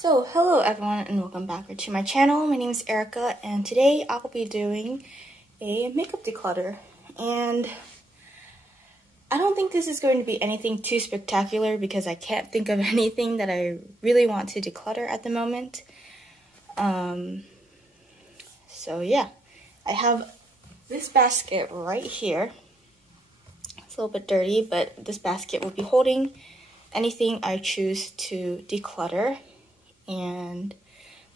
So, hello everyone and welcome back to my channel. My name is Erica and today I will be doing a makeup declutter. And I don't think this is going to be anything too spectacular because I can't think of anything that I really want to declutter at the moment. So yeah, I have this basket right here. It's a little bit dirty, but this basket will be holding anything I choose to declutter. And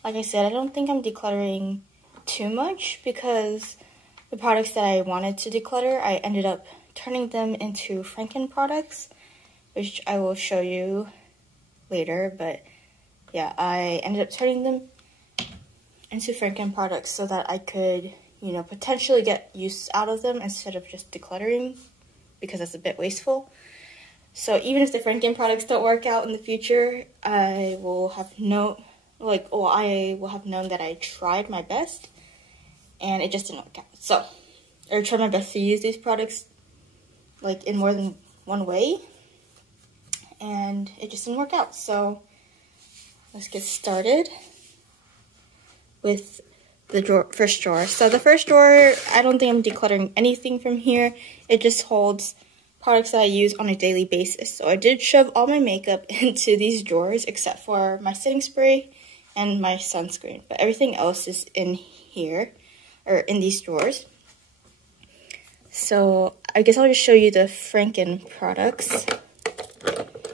like I said, I don't think I'm decluttering too much because the products that I wanted to declutter, I ended up turning them into Franken products, which I will show you later. But yeah, I ended up turning them into Franken products so that I could, potentially get use out of them instead of just decluttering because that's a bit wasteful. So even if the Franken products don't work out in the future, I will have known that I tried my best and it just didn't work out. So I tried my best to use these products in more than one way and it just didn't work out. So let's get started with the first drawer. So the first drawer, I don't think I'm decluttering anything from here. It just holds products that I use on a daily basis. So I did shove all my makeup into these drawers except for my setting spray and my sunscreen. But everything else is in here, or in these drawers. So I guess I'll just show you the Franken products.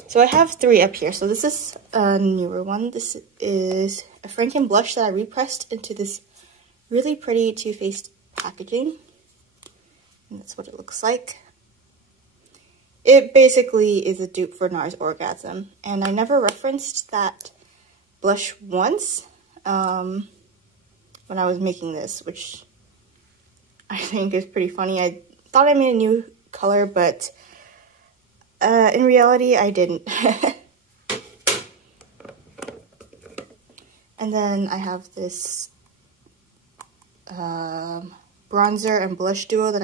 So I have 3 up here. So this is a newer one. This is a Franken blush that I repressed into this really pretty Too Faced packaging. And that's what it looks like. It basically is a dupe for NARS Orgasm, and I never referenced that blush once when I was making this, which I think is pretty funny. I thought I made a new color, but in reality I didn't. And then I have this bronzer and blush duo that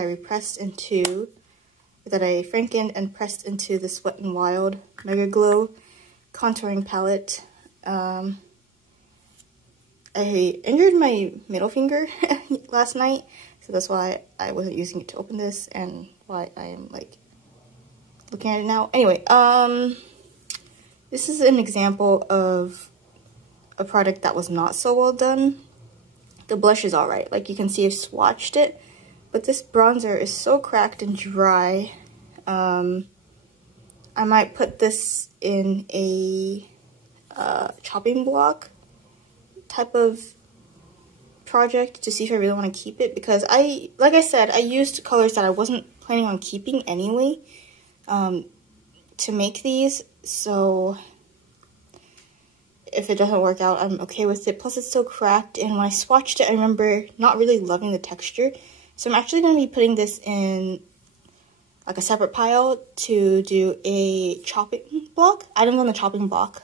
I Frankened and pressed into this Wet n Wild Mega Glow contouring palette. I injured my middle finger last night, so that's why I wasn't using it to open this and why I am looking at it now. Anyway, this is an example of a product that was not so well done. The blush is alright, you can see I've swatched it. But this bronzer is so cracked and dry. I might put this in a chopping block type of project to see if I really want to keep it. Because like I said, I used colors that I wasn't planning on keeping anyway to make these. So if it doesn't work out, I'm okay with it. Plus it's so cracked, and when I swatched it, I remember not really loving the texture. So I'm actually going to be putting this in a separate pile to do a chopping block, items on the chopping block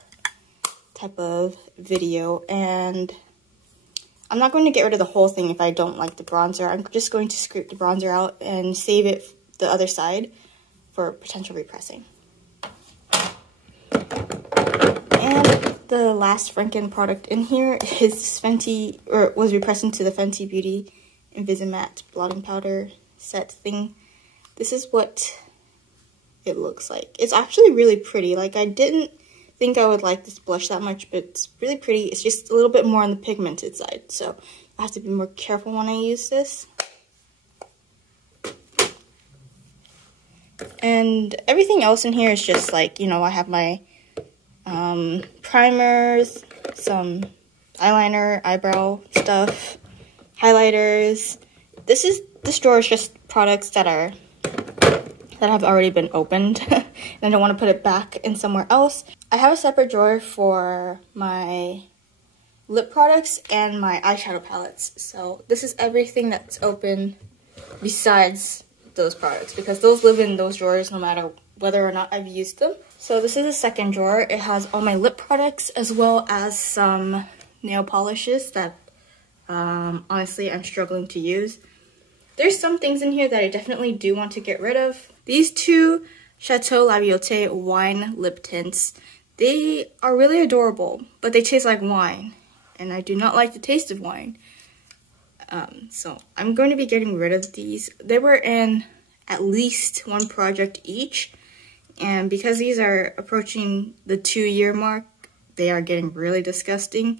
type of video. And I'm not going to get rid of the whole thing if I don't like the bronzer. I'm just going to scrape the bronzer out and save it the other side for potential repressing. And the last Franken product in here is Fenty, or was repressed into the Fenty Beauty Invisimatte blotting powder set thing. This is what it looks like. It's actually really pretty. I didn't think I would like this blush that much, but it's really pretty. It's just a little bit more on the pigmented side, so I have to be more careful when I use this. And everything else in here is just I have my primers, some eyeliner, eyebrow stuff, highlighters. This drawer is just products that have already been opened and I don't want to put it back in somewhere else. I have a separate drawer for my lip products and my eyeshadow palettes. So this is everything that's open besides those products because those live in those drawers no matter whether or not I've used them. So this is the second drawer. It has all my lip products as well as some nail polishes that honestly I'm struggling to use. There's some things in here that I definitely do want to get rid of. These 2 Chateau La Beauté wine lip tints, They are really adorable, but they taste like wine, and I do not like the taste of wine. So I'm going to be getting rid of these. They were in at least one project each, and because these are approaching the 2-year mark, they are getting really disgusting.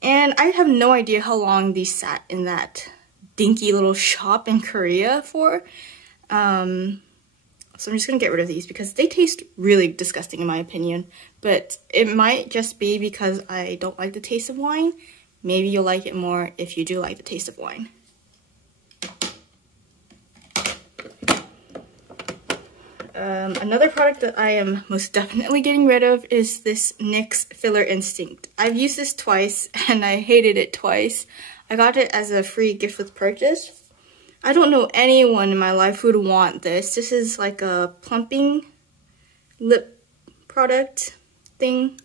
And I have no idea how long these sat in that dinky little shop in Korea for. So I'm just gonna get rid of these because they taste really disgusting in my opinion. But it might just be because I don't like the taste of wine. Maybe you'll like it more if you do like the taste of wine. Another product that I am most definitely getting rid of is this NYX Filler Instinct. I've used this twice and I hated it twice. I got it as a free gift with purchase. I don't know anyone in my life who would want this. This is like a plumping lip product thing.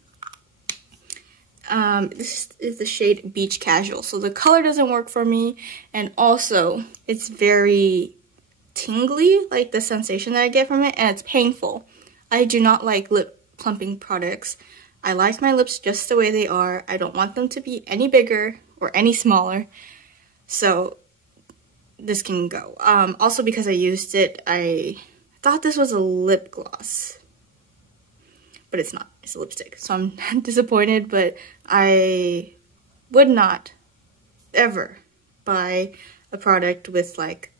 This is the shade Beach Casual, so the color doesn't work for me, and also it's very tingly, like the sensation that I get from it, and it's painful. I do not like lip plumping products. I like my lips just the way they are. I don't want them to be any bigger or any smaller, so this can go. Also, because I used it, I thought this was a lip gloss, but it's not. It's a lipstick, so I'm disappointed, but I would not ever buy a product with like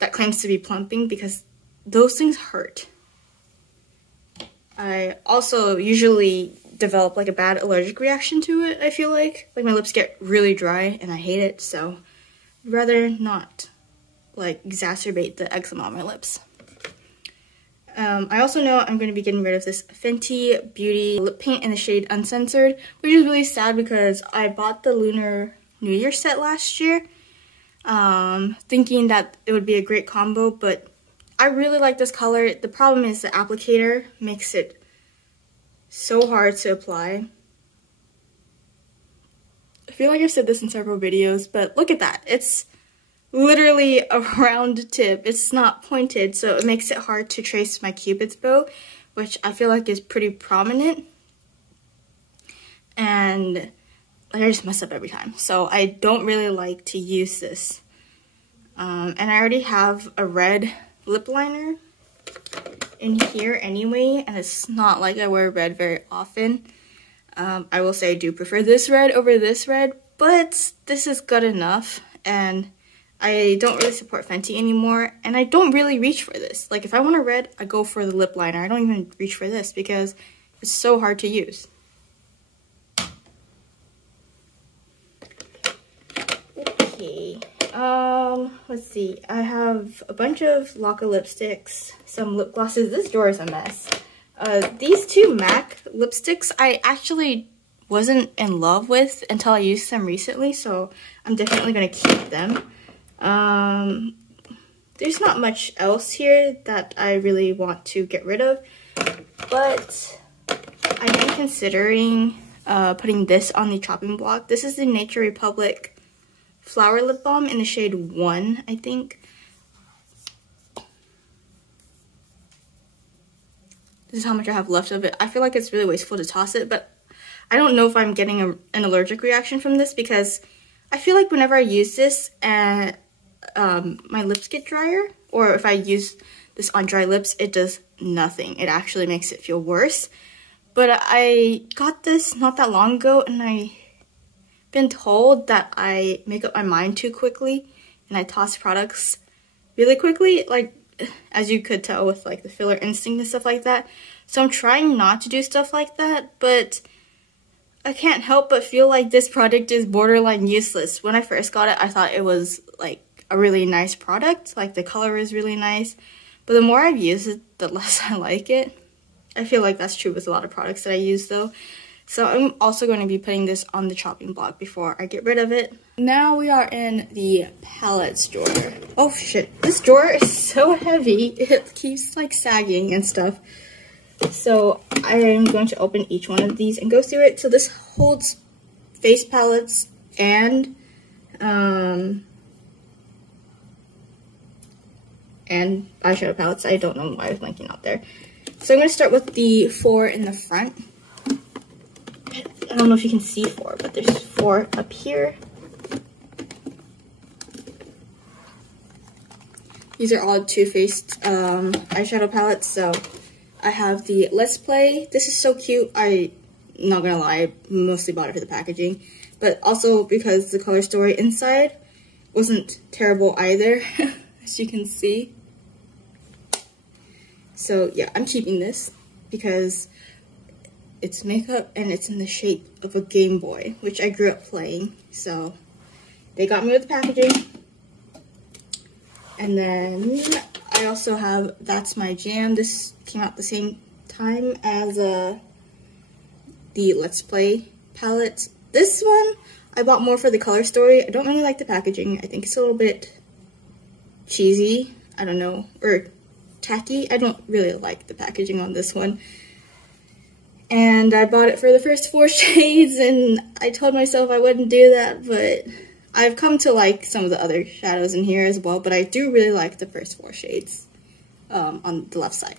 that claims to be plumping, because those things hurt. I also usually develop like a bad allergic reaction to it, I feel like my lips get really dry and I hate it, so I'd rather not like exacerbate the eczema on my lips. I also know I'm going to be getting rid of this Fenty Beauty lip paint in the shade Uncensored, which is really sad because I bought the Lunar New Year set last year, thinking that it would be a great combo, but I really like this color. The problem is the applicator makes it so hard to apply. I feel like I've said this in several videos, but look at that. It's literally a round tip. It's not pointed, so it makes it hard to trace my Cupid's bow, which I feel like is pretty prominent. And like I just mess up every time, so I don't really like to use this. And I already have a red lip liner in here anyway, and it's not like I wear red very often. I will say I do prefer this red over this red, but this is good enough, and I don't really support Fenty anymore, and I don't really reach for this. Like, if I want a red, I go for the lip liner. I don't even reach for this because it's so hard to use. Okay, let's see. I have a bunch of Laka lipsticks, some lip glosses. This drawer is a mess. These two MAC lipsticks I actually wasn't in love with until I used them recently, so I'm definitely going to keep them. There's not much else here that I really want to get rid of, but I am considering putting this on the chopping block. This is the Nature Republic Flower Lip Balm in the shade 1, I think. This is how much I have left of it. I feel like it's really wasteful to toss it, but I don't know if I'm getting an allergic reaction from this, because I feel like whenever I use this and my lips get drier, or if I use this on dry lips, it does nothing. It actually makes it feel worse. But I got this not that long ago, and I've been told that I make up my mind too quickly, and I toss products really quickly, like as you could tell with like the Filler Instinct and stuff like that. So I'm trying not to do stuff like that, but I can't help but feel like this product is borderline useless. When I first got it, I thought it was like a really nice product, like the color is really nice, but the more I've used it, the less I like it. I feel like that's true with a lot of products that I use though. So I'm also going to be putting this on the chopping block before I get rid of it. Now we are in the palettes drawer. Oh shit, this drawer is so heavy, it keeps like sagging and stuff. So I am going to open each one of these and go through it. So this holds face palettes and eyeshadow palettes. I don't know why I was blanking out there. So I'm going to start with the 4 in the front. I don't know if you can see 4, but there's 4 up here. These are all Too Faced eyeshadow palettes. So I have the Let's Play. This is so cute. I'm not gonna lie, I mostly bought it for the packaging, but also because the color story inside wasn't terrible either, as you can see. So yeah, I'm keeping this because it's makeup and it's in the shape of a Game Boy, which I grew up playing. So they got me with the packaging. And then I also have That's My Jam. This came out the same time as the Let's Play palette. This one I bought more for the color story. I don't really like the packaging. I think it's a little bit cheesy. I don't know, or tacky. I don't really like the packaging on this one. And I bought it for the first 4 shades, and I told myself I wouldn't do that, but I've come to like some of the other shadows in here as well, but I do really like the first 4 shades on the left side.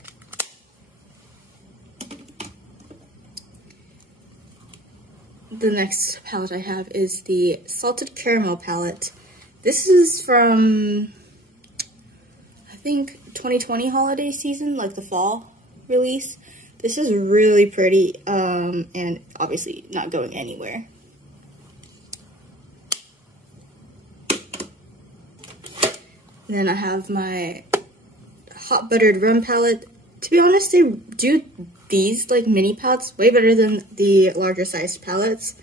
The next palette I have is the Salted Caramel palette. This is from, I think, 2020 holiday season, like the fall release. This is really pretty, and obviously not going anywhere. And then I have my Hot Buttered Rum palette. To be honest, they do these like mini palettes way better than the larger sized palettes.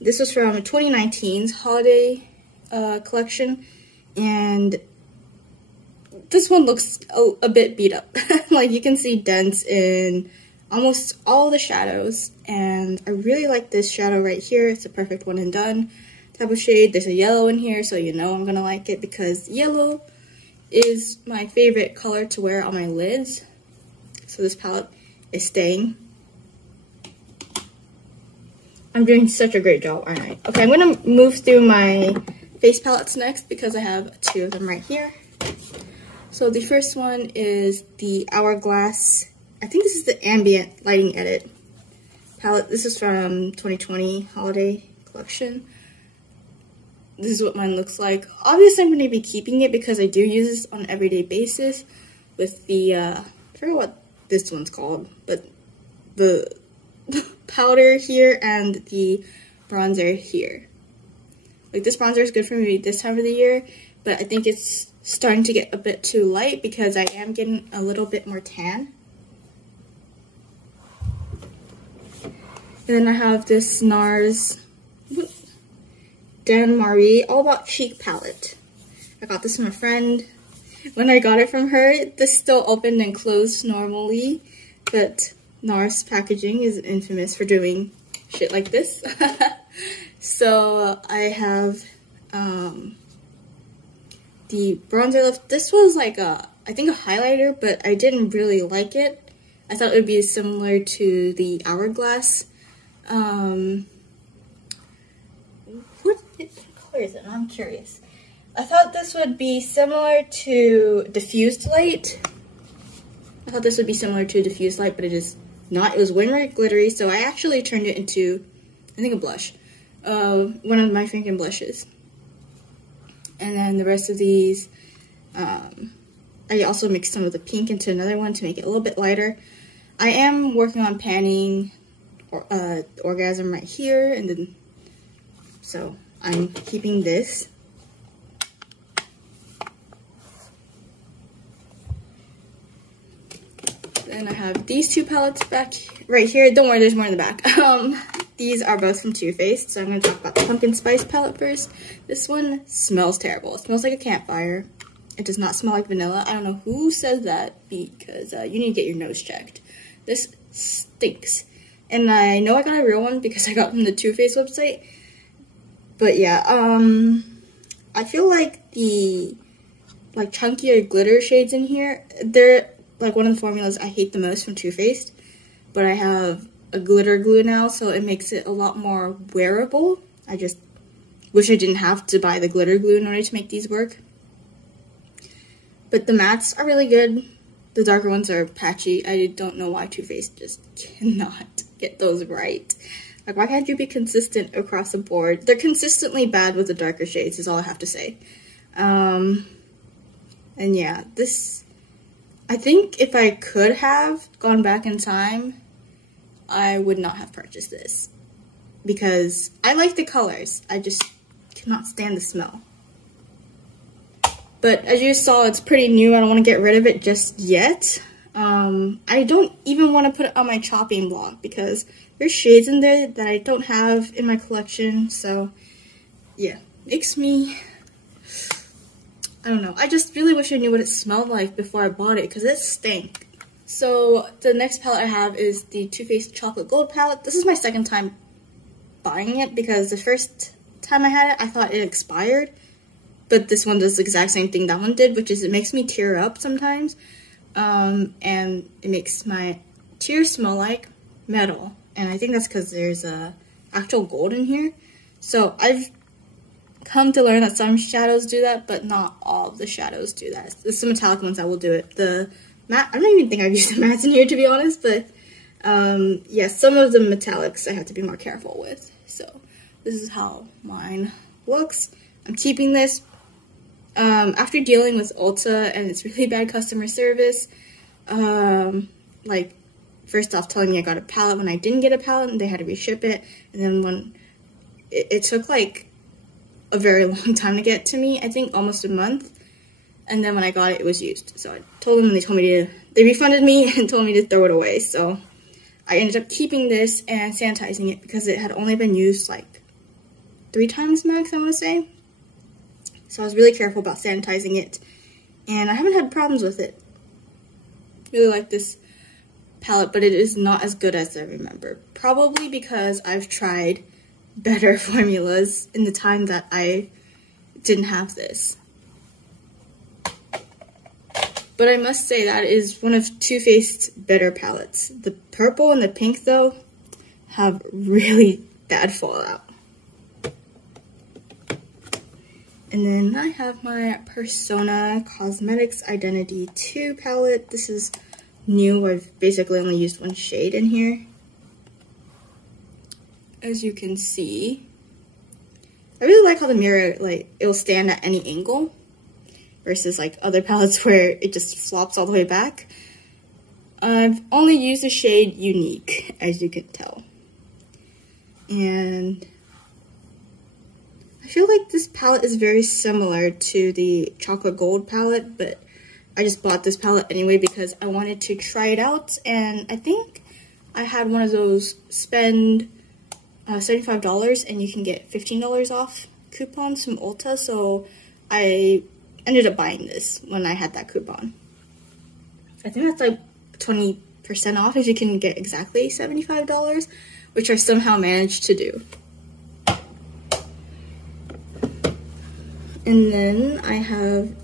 This was from 2019's holiday collection, and this one looks a bit beat up. Like you can see dents in almost all the shadows, and I really like this shadow right here. It's a perfect one and done type of shade. There's a yellow in here, so you know I'm gonna like it because yellow is my favorite color to wear on my lids. So this palette is staying. I'm doing such a great job, aren't I? Okay, I'm gonna move through my face palettes next because I have 2 of them right here. So the first one is the Hourglass. I think this is the Ambient Lighting Edit palette. This is from 2020 holiday collection. This is what mine looks like. Obviously, I'm going to be keeping it because I do use this on an everyday basis with the, I forget what this one's called, but the powder here and the bronzer here. Like, this bronzer is good for me this time of the year, but I think it's starting to get a bit too light because I am getting a little bit more tan. And then I have this NARS Dan Marie All About Cheek palette. I got this from a friend. When I got it from her, this still opened and closed normally, but NARS packaging is infamous for doing shit like this. So I have the bronzer left. This was like I think a highlighter, but I didn't really like it. I thought it would be similar to the Hourglass. What color is it? I'm curious. I thought this would be similar to Diffused Light. I thought this would be similar to Diffused Light, but it is not. It was way more glittery, so I actually turned it into, I think, a blush. One of my Franken blushes. And then the rest of these, I also mixed some of the pink into another one to make it a little bit lighter. I am working on panning Orgasm right here, and then, so I'm keeping this. Then I have these 2 palettes back right here. Don't worry, there's more in the back. These are both from Too Faced, so I'm going to talk about the Pumpkin Spice palette first. This one smells terrible. It smells like a campfire. It does not smell like vanilla. I don't know who says that because you need to get your nose checked. This stinks. And I know I got a real one because I got it from the Too Faced website. But yeah, I feel like the chunkier glitter shades in here, they're like one of the formulas I hate the most from Too Faced, but I have a glitter glue now, so it makes it a lot more wearable. I just wish I didn't have to buy the glitter glue in order to make these work. But the mattes are really good. The darker ones are patchy. I don't know why Too Faced just cannot get those right. Like, why can't you be consistent across the board? They're consistently bad with the darker shades, is all I have to say. And yeah, this, I think if I could have gone back in time, I would not have purchased this. Because I like the colors, I just cannot stand the smell. But as you saw, it's pretty new. I don't want to get rid of it just yet. I don't even want to put it on my chopping block because there's shades in there that I don't have in my collection. So yeah, makes me, I don't know. I just really wish I knew what it smelled like before I bought it because it stank. So the next palette I have is the Too Faced Chocolate Gold palette. This is my second time buying it because the first time I had it, I thought it expired. But this one does the exact same thing that one did, which is it makes me tear up sometimes. And it makes my tears smell like metal. And I think that's because there's actual gold in here. So I've come to learn that some shadows do that, but not all of the shadows do that. There's some metallic ones that will do it. The matte, I don't even think I've used the mattes in here, to be honest. But yeah, some of the metallics I have to be more careful with. So this is how mine looks. I'm keeping this. After dealing with Ulta and its really bad customer service, like, first off telling me I got a palette when I didn't get a palette and they had to reship it, and then when it took like a very long time to get to me, I think almost a month, and then when I got it, it was used. So I told them and they refunded me and told me to throw it away. So I ended up keeping this and sanitizing it because it had only been used like 3 times max, I want to say. So I was really careful about sanitizing it, and I haven't had problems with it. Really like this palette, but it is not as good as I remember. Probably because I've tried better formulas in the time that I didn't have this. But I must say that is one of Too Faced's better palettes. The purple and the pink, though, have really bad fallout. And then I have my Persona Cosmetics Identity 2 palette. This is new. I've basically only used one shade in here. As you can see, I really like how the mirror, like, it'll stand at any angle versus like other palettes where it just flops all the way back. I've only used the shade Unique, as you can tell. And I feel like this palette is very similar to the Chocolate Gold palette, but I just bought this palette anyway because I wanted to try it out, and I think I had one of those spend $75 and you can get $15 off coupons from Ulta, so I ended up buying this when I had that coupon. I think that's like 20% off if you can get exactly $75, which I somehow managed to do. And then I have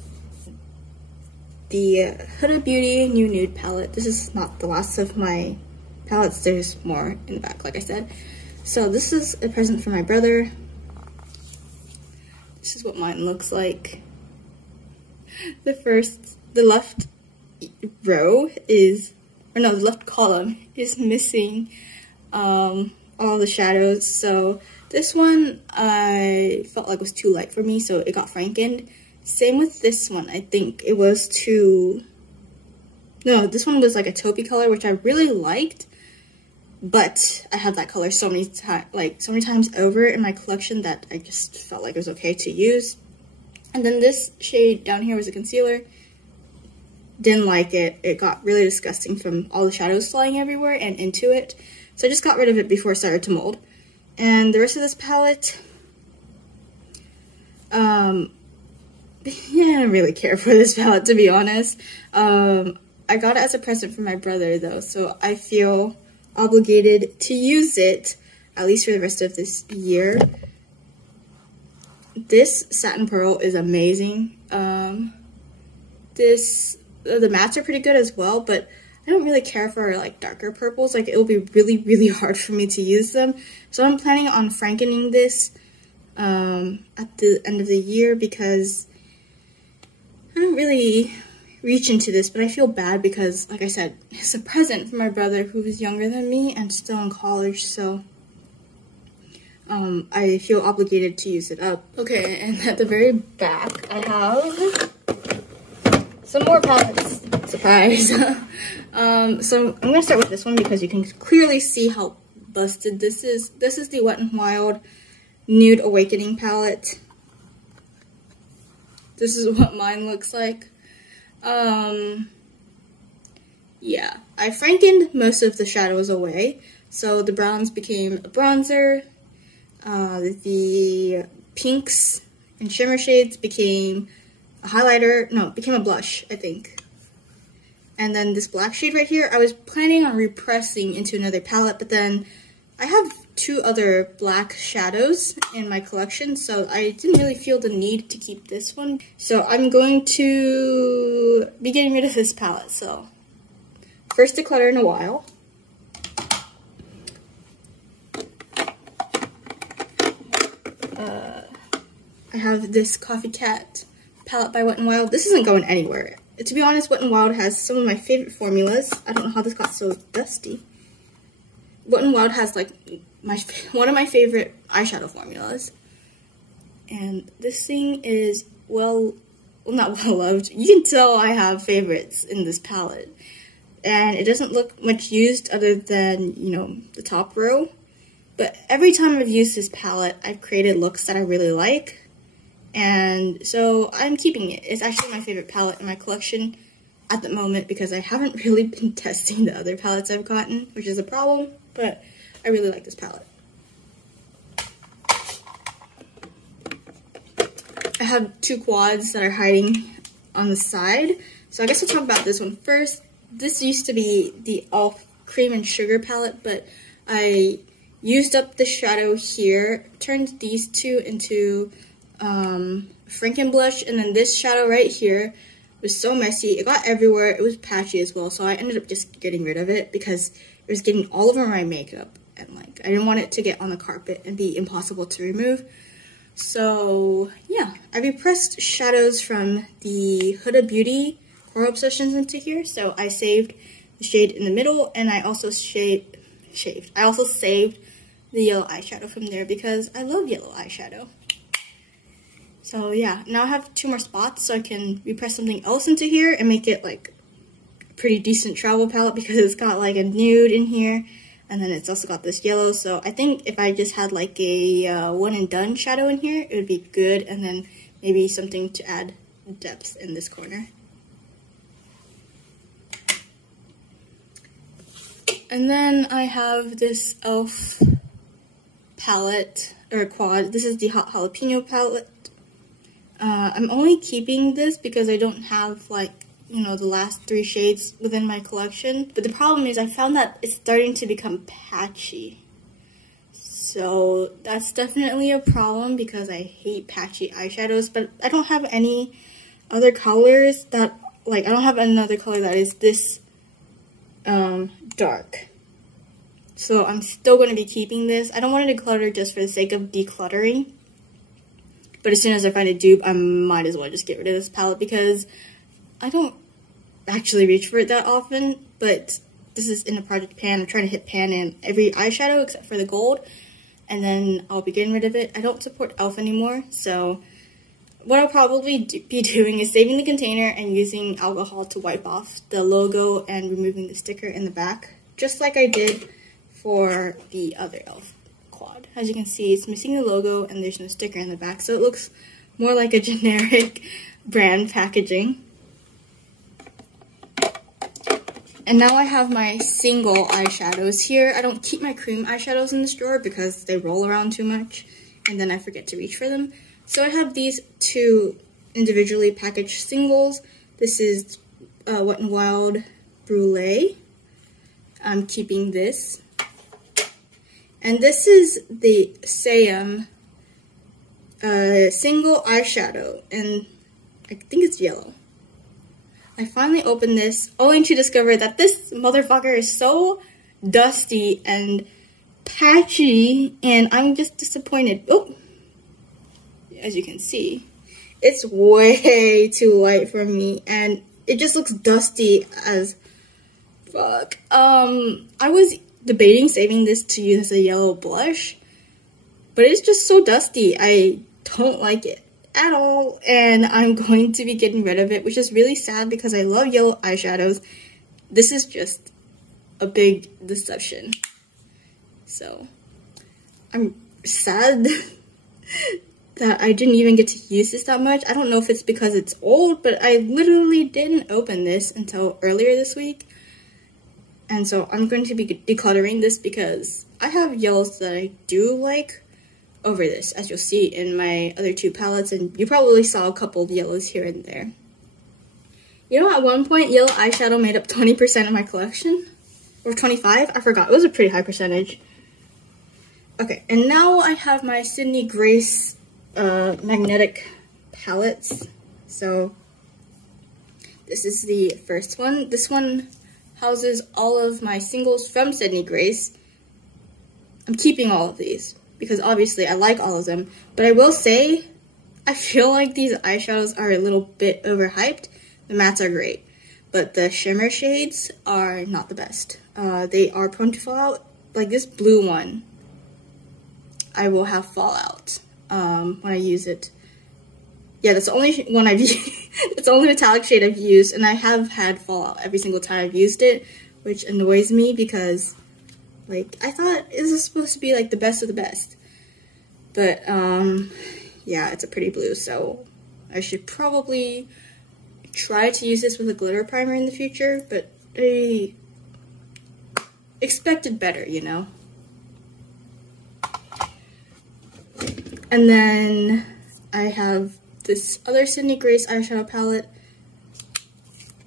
the Huda Beauty New Nude palette. This is not the last of my palettes. There's more in the back, like I said. So this is a present for my brother. This is what mine looks like. The left row is, or no, the left column is missing all the shadows. So this one I felt like was too light for me, so it got frankened. Same with this one. I think it was no, this one was like a taupey color, which I really liked, but I had that color so many times over in my collection that I just felt like it was okay to use. And then this shade down here was a concealer. Didn't like it. It got really disgusting from all the shadows flying everywhere and into it. So I just got rid of it before it started to mold. And the rest of this palette, yeah, I don't really care for this palette, to be honest. I got it as a present for my brother, though, so I feel obligated to use it, at least for the rest of this year. This Satin Pearl is amazing. The mattes are pretty good as well, but I don't really care for like darker purples. Like, it will be really, really hard for me to use them. So I'm planning on frankening this at the end of the year because I don't really reach into this, but I feel bad because, like I said, it's a present for my brother who is younger than me and still in college, so I feel obligated to use it up. Okay, and at the very back, I have some more palettes. Surprise! So I'm gonna start with this one because you can clearly see how busted this is. This is the Wet n Wild Nude Awakening palette. This is what mine looks like. Yeah, I frankened most of the shadows away, so the browns became a bronzer, the pinks and shimmer shades became a highlighter, no, became a blush, I think. And then this black shade right here, I was planning on repressing into another palette, but then I have 2 other black shadows in my collection, so I didn't really feel the need to keep this one. So I'm going to be getting rid of this palette. So first Declutter in a while. I have this Coffee Cat palette by Wet n Wild. This isn't going anywhere. To be honest, Wet n Wild has some of my favorite formulas. I don't know how this got so dusty. Wet n Wild has like one of my favorite eyeshadow formulas, and this thing is not well loved. You can tell I have favorites in this palette, and it doesn't look much used other than, you know, the top row. But every time I've used this palette, I've created looks that I really like, and so I'm keeping it. It's actually my favorite palette in my collection at the moment because I haven't really been testing the other palettes I've gotten, which is a problem, but I really like this palette. I have 2 quads that are hiding on the side, so I guess I'll talk about this one first. This used to be the e.l.f. Cream and Sugar palette, but I used up the shadow here, turned these 2 into Franken blush, and then this shadow right here was so messy. It got everywhere. It was patchy as well, so I ended up just getting rid of it because it was getting all over my makeup, and like I didn't want it to get on the carpet and be impossible to remove. So yeah, I repressed shadows from the Huda Beauty Coral Obsessions into here. So I saved the shade in the middle, and I also saved the yellow eyeshadow from there because I love yellow eyeshadow. So yeah, now I have 2 more spots, so I can repress something else into here and make it like a pretty decent travel palette because it's got like a nude in here, and then it's also got this yellow. So I think if I just had like a one and done shadow in here, it would be good, and then maybe something to add depth in this corner. And then I have this e.l.f. palette, or quad. This is the Hot Jalapeno palette. I'm only keeping this because I don't have, like, you know, the last 3 shades within my collection. But the problem is I found that it's starting to become patchy. So that's definitely a problem because I hate patchy eyeshadows. But I don't have any other colors that, like, I don't have another color that is this dark. So I'm still going to be keeping this. I don't want to declutter just for the sake of decluttering. But as soon as I find a dupe, I might as well just get rid of this palette because I don't actually reach for it that often. But this is in a project pan. I'm trying to hit pan in every eyeshadow except for the gold. And then I'll be getting rid of it. I don't support e.l.f. anymore. So what I'll probably be doing is saving the container and using alcohol to wipe off the logo and removing the sticker in the back. Just like I did for the other e.l.f. quad. As you can see, it's missing the logo and there's no sticker in the back, so it looks more like a generic brand packaging. And now I have my single eyeshadows here. I don't keep my cream eyeshadows in this drawer because they roll around too much and then I forget to reach for them. So I have these 2 individually packaged singles. This is Wet n Wild Brulee. I'm keeping this. And this is the Sayum single eyeshadow, and I think it's yellow. I finally opened this only to discover that this motherfucker is so dusty and patchy, and I'm just disappointed. Oh, as you can see, it's way too light for me, and it just looks dusty as fuck. I was debating saving this to use as a yellow blush, but it's just so dusty. I don't like it at all, and I'm going to be getting rid of it, which is really sad because I love yellow eyeshadows. This is just a big deception. So I'm sad that I didn't even get to use this that much. I don't know if it's because it's old, but I literally didn't open this until earlier this week. And so I'm going to be decluttering this because I have yellows that I do like over this, as you'll see in my other two palettes, and you probably saw a couple of yellows here and there. You know, at one point, yellow eyeshadow made up 20% of my collection, or 25, I forgot. It was a pretty high percentage. Okay, and now I have my Sydney Grace magnetic palettes. So this is the first one. This one houses all of my singles from Sydney Grace. I'm keeping all of these because obviously I like all of them, but I will say I feel like these eyeshadows are a little bit overhyped. The mattes are great, but the shimmer shades are not the best. They are prone to fallout. Like this blue one, I will have fallout when I use it. Yeah, that's the only one I've used. It's the only metallic shade I've used, and I have had fallout every single time I've used it, which annoys me because, like, I thought this was supposed to be like the best of the best. But yeah, it's a pretty blue, so I should probably try to use this with a glitter primer in the future, but I expected better, you know? And then I have this other Sydney Grace eyeshadow palette,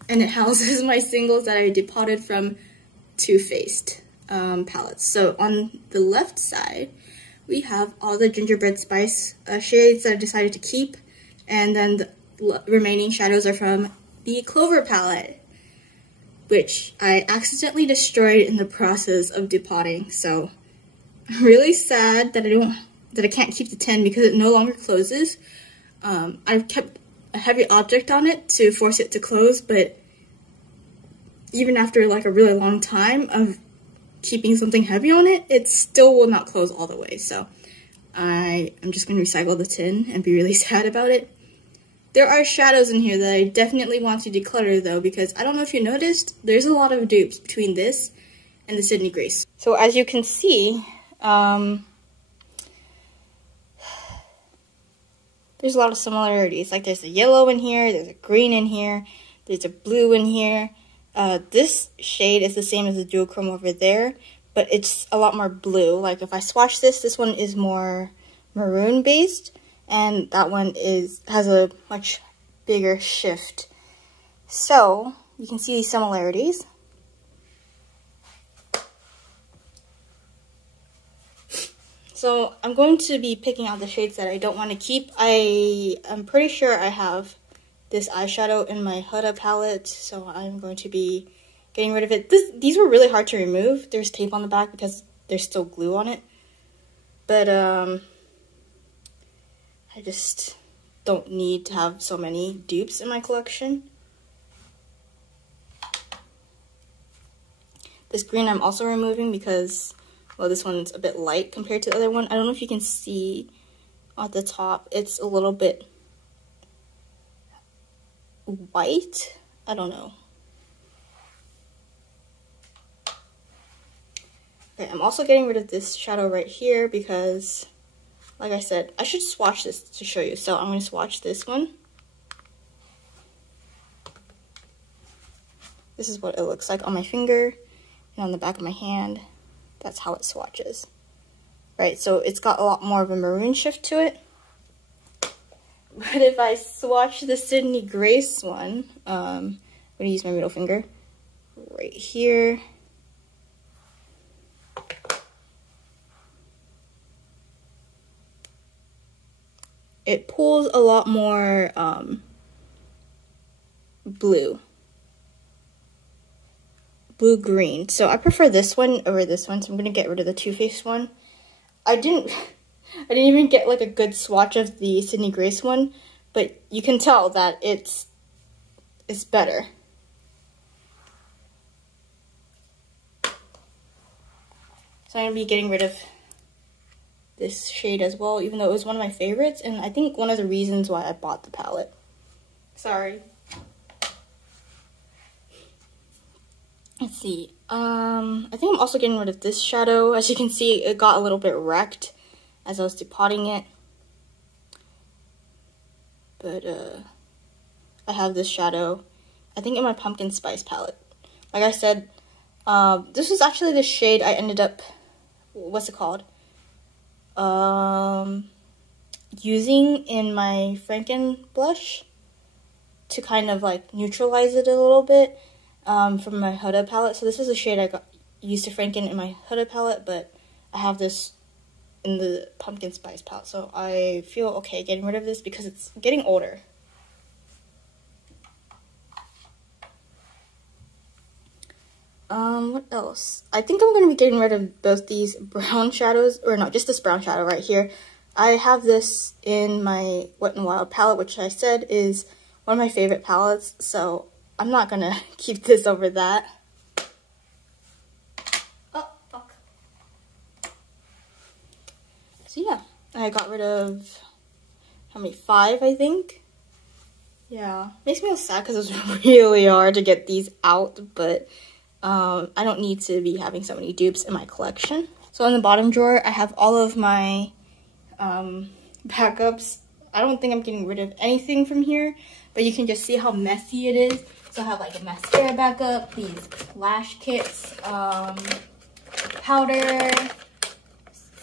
and it houses my singles that I depotted from Too Faced palettes. So on the left side, we have all the gingerbread spice shades that I decided to keep, and then the remaining shadows are from the Clover palette, which I accidentally destroyed in the process of depotting. So I'm really sad that I can't keep the tin because it no longer closes. I've kept a heavy object on it to force it to close, but even after like a really long time of keeping something heavy on it, it still will not close all the way. So I'm just going to recycle the tin and be really sad about it. There are shadows in here that I definitely want to declutter though, because I don't know if you noticed, there's a lot of dupes between this and the Sydney Grace. So as you can see, there's a lot of similarities. Like there's a yellow in here, there's a green in here, there's a blue in here. This shade is the same as the duochrome over there, but it's a lot more blue. Like if I swatch this one is more maroon based, and that one has a much bigger shift. So you can see these similarities. So I'm going to be picking out the shades that I don't want to keep. I'm pretty sure I have this eyeshadow in my Huda palette, so I'm going to be getting rid of it. These were really hard to remove. There's tape on the back because there's still glue on it. But I just don't need to have so many dupes in my collection. This green I'm also removing because, well, this one's a bit light compared to the other one. I don't know if you can see at the top, it's a little bit white. I don't know. Okay, I'm also getting rid of this shadow right here because, like I said, I should swatch this to show you. So I'm going to swatch this one. This is what it looks like on my finger and on the back of my hand. That's how it swatches. Right, so it's got a lot more of a maroon shift to it. But if I swatch the Sydney Grace one, I'm going to use my middle finger right here. It pulls a lot more blue-green. So I prefer this one over this one, so I'm going to get rid of the Too Faced one. I didn't even get like a good swatch of the Sydney Grace one, but you can tell that it's is better. So I'm going to be getting rid of this shade as well, even though it was one of my favorites, and I think one of the reasons why I bought the palette. Sorry. Let's see. I think I'm also getting rid of this shadow. As you can see, it got a little bit wrecked as I was depotting it. But I have this shadow, I think in my pumpkin spice palette. Like I said, this was actually the shade I ended up, what's it called? Using in my Franken blush to kind of like neutralize it a little bit from my Huda palette. So this is a shade I used to Franken in my Huda palette, but I have this in the pumpkin spice palette. So I feel okay getting rid of this because it's getting older. What else? I think I'm going to be getting rid of both these brown shadows, or not, just this brown shadow right here. I have this in my Wet n Wild palette, which I said is one of my favorite palettes, so I'm not going to keep this over that. Oh, fuck. So yeah, I got rid of, how many, 5, I think? Yeah, makes me feel sad because it was really hard to get these out, but I don't need to be having so many dupes in my collection. So in the bottom drawer, I have all of my backups. I don't think I'm getting rid of anything from here, but you can just see how messy it is. So I have like a mascara backup, these lash kits, powder,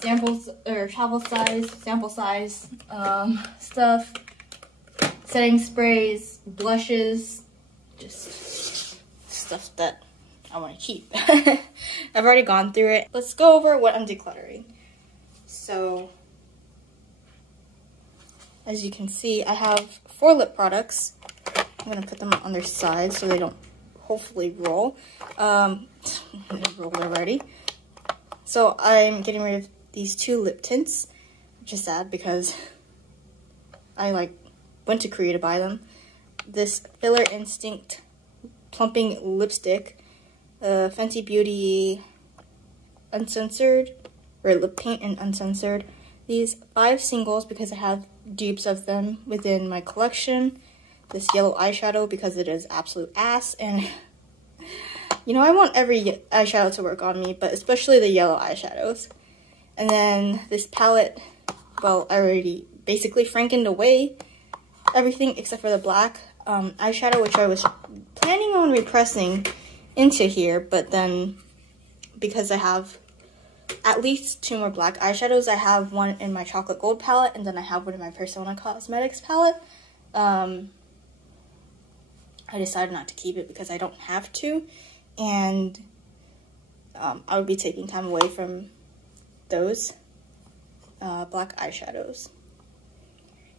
samples, or sample size stuff, setting sprays, blushes, just stuff that I want to keep. I've already gone through it. Let's go over what I'm decluttering. So, as you can see, I have 4 lip products. I'm going to put them on their sides so they don't hopefully roll. They rolled already. So I'm getting rid of these 2 lip tints, which is sad because I went to Korea to buy them. This Filler Instinct Plumping Lipstick, Fenty Beauty Uncensored, or Lip Paint and Uncensored. These 5 singles because I have dupes of them within my collection. This yellow eyeshadow because it is absolute ass, and you know, I want every eyeshadow to work on me, but especially the yellow eyeshadows. And then this palette, well, I already basically Frankened away everything except for the black eyeshadow, which I was planning on repressing into here, but then because I have at least 2 more black eyeshadows, I have one in my chocolate gold palette, and then I have one in my Persona Cosmetics palette. I decided not to keep it because I don't have to, and I would be taking time away from those black eyeshadows.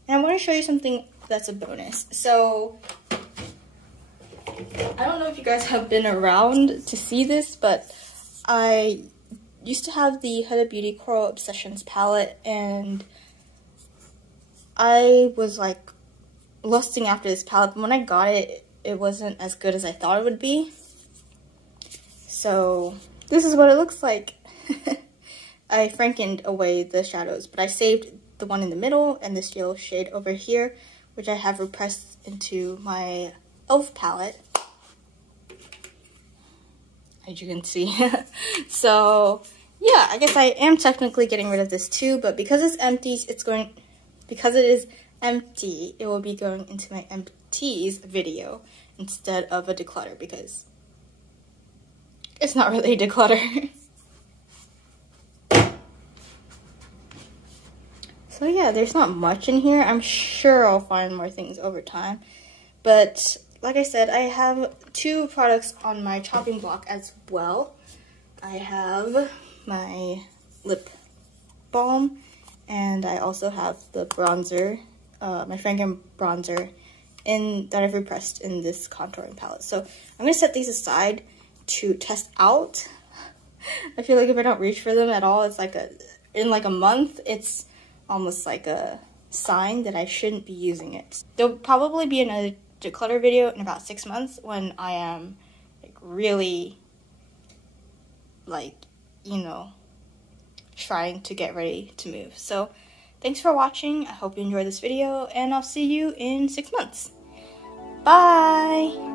And I want to show you something that's a bonus. So, I don't know if you guys have been around to see this, but I used to have the Huda Beauty Coral Obsessions palette, and I was like lusting after this palette, but when I got it, it wasn't as good as I thought it would be. So this is what it looks like. I Frankened away the shadows, but I saved the one in the middle and this yellow shade over here, which I have repressed into my e.l.f. palette, as you can see. So yeah, I guess I am technically getting rid of this too, but because it's empty, because it is empty, it will be going into my empties video instead of a declutter, because it's not really a declutter. So yeah, there's not much in here. I'm sure I'll find more things over time, but like I said, I have 2 products on my chopping block as well. I have my lip balm, and I also have the bronzer, my Franken bronzer, that I've repressed in this contouring palette. So I'm going to set these aside to test out. I feel like if I don't reach for them at all, it's like in like a month, it's almost like a sign that I shouldn't be using it. There'll probably be another declutter video in about 6 months when I am like really like, you know, trying to get ready to move. So thanks for watching. I hope you enjoyed this video, and I'll see you in 6 months. Bye!